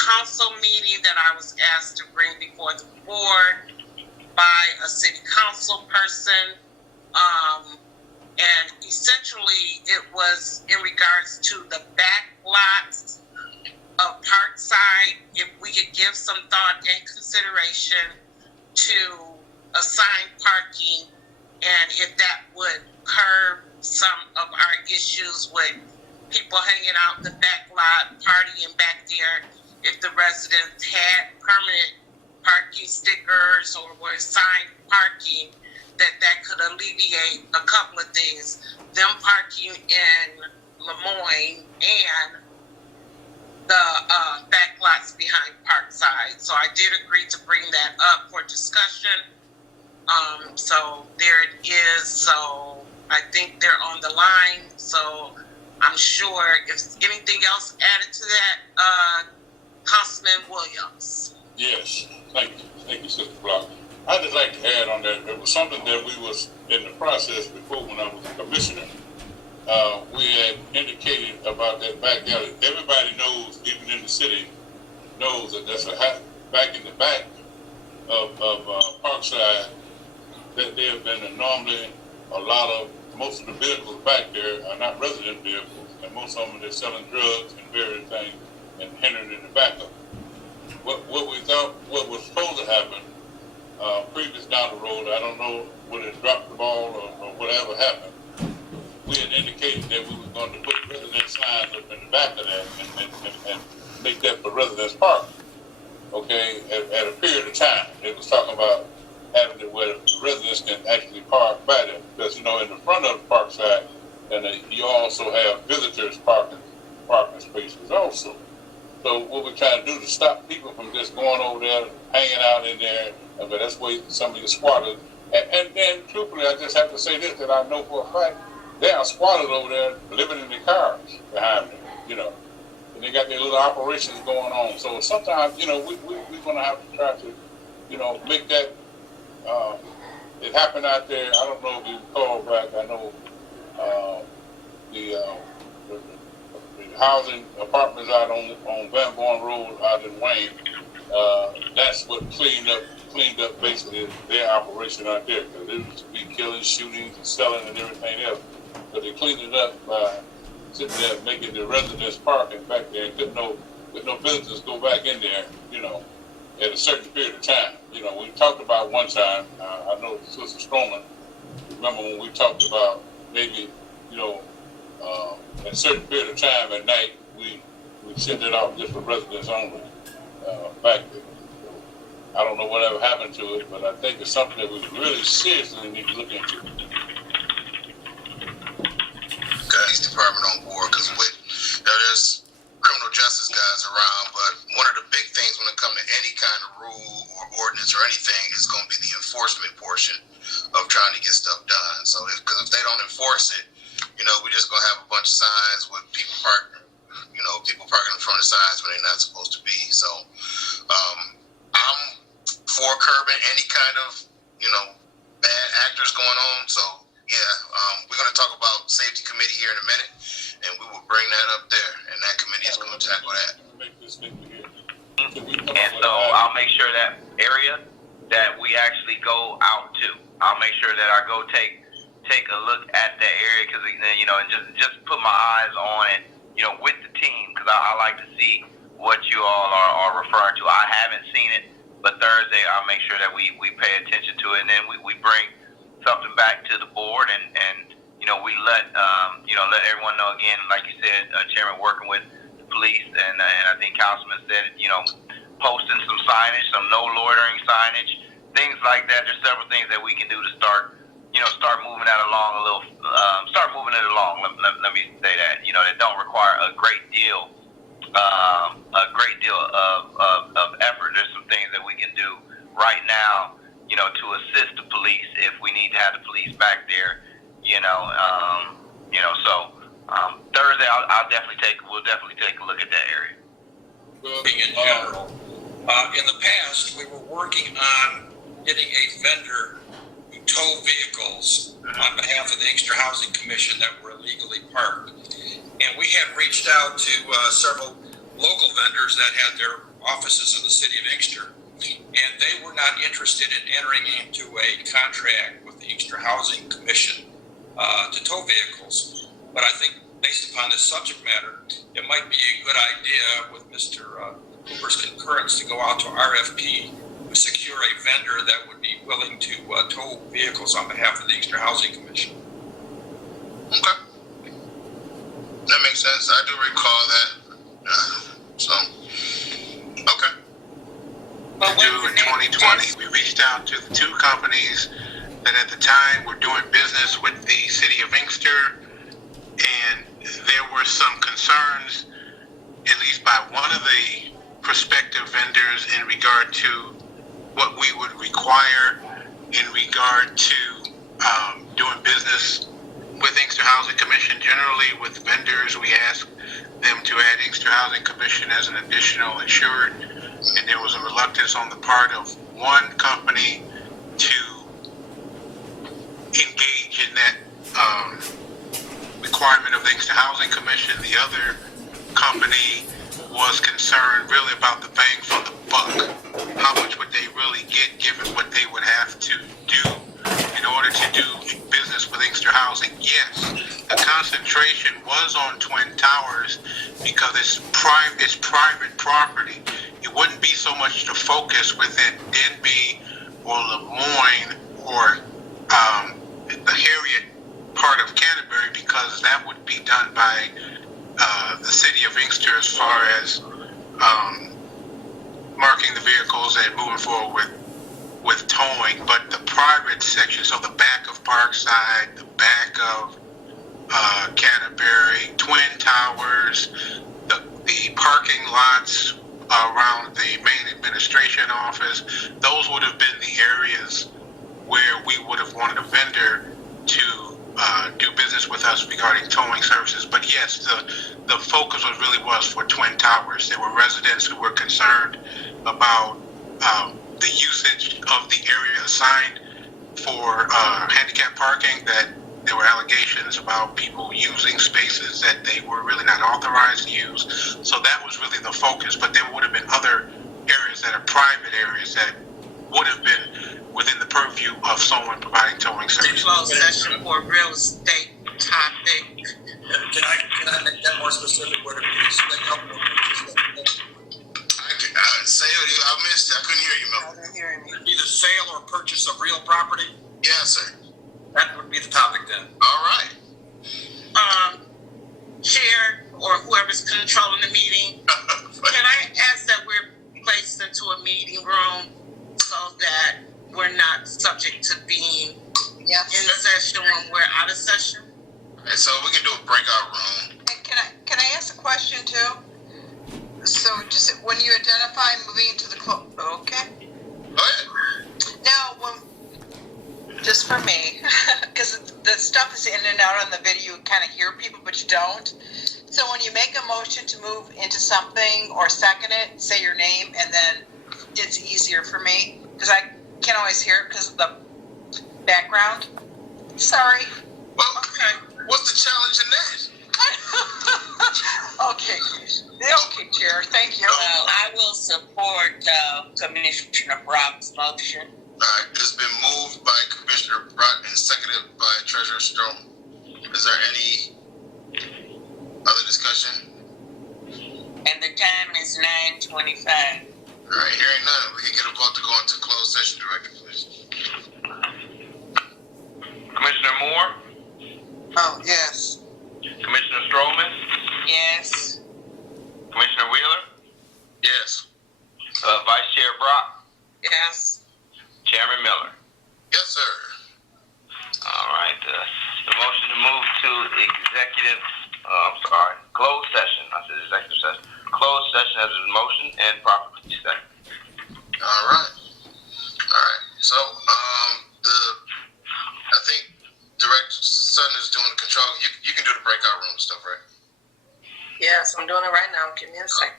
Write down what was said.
council meeting that I was asked to bring before the board by a city council person. And essentially it was in regards to the back lots of Parkside, if we could give some thought and consideration to assign parking, and if that would curb some of our issues with people hanging out in the back lot, partying back there. If the residents had permanent parking stickers or were assigned parking, that could alleviate a couple of things. Them parking in Lemoyne and the back lots behind Parkside. So I did agree to bring that up for discussion. So there it is. So I think they're on the line. So I'm sure if anything else added to that, Councilman Williams. Yes, thank you, Sister Block. I'd just like to add on that. It was something that we was in the process before when I was a commissioner. We had indicated about that back alley. Everybody knows, even in the city, knows that there's back in the back of Parkside, that there have been normally most of the vehicles back there are not resident vehicles, and most of them they're selling drugs and various things and hindering in the backup. What we thought, what was supposed to happen, previous down the road, I don't know whether it dropped the ball or whatever happened. We had indicated that we were going to put resident signs up in the back of that and make that for residents park. Okay, at a period of time, it was talking about having it where the residents can actually park by them, because in the front of the park side, and you also have visitors parking spaces also. So what we're trying to do to stop people from just going over there, hanging out in there, but that's where some of your squatters. And then truthfully, I just have to say this, that I know for a fact there are squatters over there living in their cars behind them, and they got their little operations going on. So sometimes, we're going to have to try to, make that. It happened out there. I don't know if you recall back. I know the housing apartments out on Van Born Road out in Wayne. That's what cleaned up basically their operation out there, because there used to be killing, shootings, and selling and everything else. But they cleaned it up by sitting there making the residents parking back there, and with no visitors go back in there, at a certain period of time. We talked about one time, I know Sister Stroman, remember when we talked about maybe, at a certain period of time at night, we sent it out just for residents only back there. I don't know whatever happened to it, but I think it's something that we really seriously need to look into. Police department on board, because there's criminal justice guys around, but one of the big things when it comes to any kind of rule or ordinance or anything is going to be the enforcement portion of trying to get stuff done. So because if they don't enforce it, we're just going to have a bunch of signs with people parking in front of signs when they're not supposed to be. So I'm for curbing any kind of bad actors going on. So we're going to talk about safety committee here in a minute, and we will bring that up there, and that committee is going to tackle that. And so I'll make sure that area that we actually go out to, I'll make sure that I go take a look at that area, because and just put my eyes on it, with the team, because I like to see what you all are referring to. I haven't seen it, but Thursday I'll make sure that we pay attention to it, and then we bring something back to the board, and we let everyone know, again, like you said, Chairman, working with the police, and I think Councilman said, posting some signage, some no loitering signage, things like that. There's several things that we can do to start moving that along a little, start moving it along. Let me say that, that don't require a great deal of effort. There's some things that we can do right now, to assist the police if we need to have the police back there, so Thursday we'll definitely take a look at that area. In general, in the past, we were working on getting a vendor who tow vehicles on behalf of the Inkster Housing Commission that were illegally parked. And we had reached out to several local vendors that had their offices of the city of Inkster, and they were not interested in entering into a contract with the Inkster Housing Commission to tow vehicles. But I think based upon this subject matter, it might be a good idea with Mr. Cooper's concurrence to go out to RFP to secure a vendor that would be willing to tow vehicles on behalf of the Inkster Housing Commission. Okay. That makes sense. I do recall that. Okay. But In 2020, we reached out to the two companies that at the time were doing business with the city of Inkster, and there were some concerns, at least by one of the prospective vendors, in regard to what we would require in regard to doing business with Inkster Housing Commission. Generally, with vendors, we ask them to add Inkster Housing Commission as an additional insured, and there was a reluctance on the part of one company to engage in that requirement of the Inkster Housing Commission. The other company was concerned really about the bang for the buck. How much would they really get given what they would have to do in order to do business with Inkster Housing? Yes, the concentration was on Twin Towers because it's private property. It wouldn't be so much the focus within Denby or Lemoyne or the Harriet part of Canterbury, because that would be done by the city of Inkster as far as marking the vehicles and moving forward with towing. But the private section, so the back of Parkside, the back of Canterbury, Twin Towers, the parking lots around the main administration office, those would have been the areas where we would have wanted a vendor to do business with us regarding towing services. But yes, the focus was for Twin Towers. There were residents who were concerned about the usage of the area assigned for handicap parking, that there were allegations about people using spaces that they were really not authorized to use. So that was really the focus. But there would have been other areas that are private areas that would have been within the purview of someone providing towing services. closed session for real estate topic. Can I make that more specific? Would it be I missed it. I couldn't hear you, Mel. I didn't hear him. Would it be the sale or purchase of real property? Yes, sir. That would be the topic then. All right. Chair or whoever's controlling the meeting, can I ask that we're placed into a meeting room so that we're not subject to being in session when we're out of session? And so we can do a breakout room. And can I ask a question too? So just when you identify moving to the okay. Go ahead. Now, just for me, because the stuff is in and out on the video, you kind of hear people, but you don't. So when you make a motion to move into something or second it, say your name, and then it's easier for me because I can't always hear it because of the background. Sorry. Well, okay. What's the challenge in that? Okay, Chair. Thank you. I will support Commissioner Brock's motion. All right. It's been moved by Commissioner Brock and seconded by Treasurer Strome. Is there any other discussion? And the time is 9:25. All right. Hearing none, we can get a vote to go into closed session, Director, please. Commissioner Moore, Oh, yes. Commissioner Stroman, Yes. Commissioner Wheeler, Yes. Vice Chair Brock, Yes. Chairman Miller. Yes, sir. All right. The motion to move to closed session. I said executive session. Closed session has a motion and properly second. All right. So, I think Director Sutton is doing the control. You can do the breakout room stuff, right? Yes, I'm doing it right now. Give me a second.